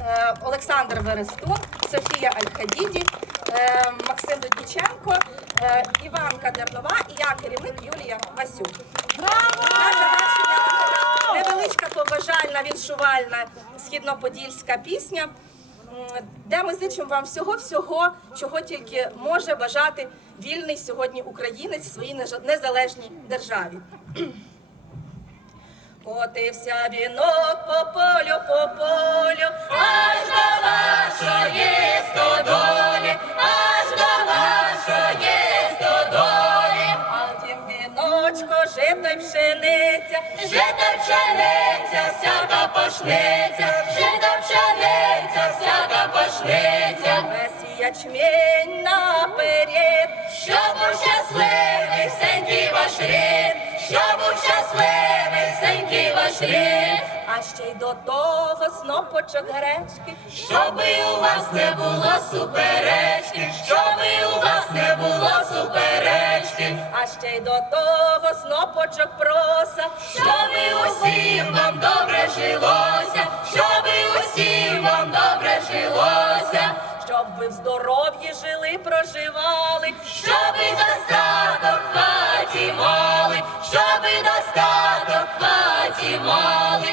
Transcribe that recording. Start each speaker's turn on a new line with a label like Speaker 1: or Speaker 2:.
Speaker 1: е, Олександр Верестун, Софія Аль-Хадіді, е, Максим Дудніченко, е, Іван Кадернова і я, керівник Юлія Васюк.
Speaker 2: Завершення
Speaker 1: невеличка поважальна віншувальна східноподільська пісня, де ми зичимо вам всього-всього, чого тільки може бажати вільний сьогодні українець в своїй незалежній державі. Котився вінок по полю, по полю, віночко, жито й пшениця, жито й пшениця, всяка пашниця, жито й пшениця, всяка пашниця. Весь ячмінь наперед, щоб був щасливий всенький ваш рід, щоб був щасливий всенький ваш рід. А ще й до того снопочок гречки, щоби у вас не було суперечки, а ще й до того снопочок проса, щоби усім вам добре жилося, щоби усім вам добре жилося, щоб ви в здоров'ї жили, проживали, щоби достаток в хаті мали, щоби достаток в хаті мали,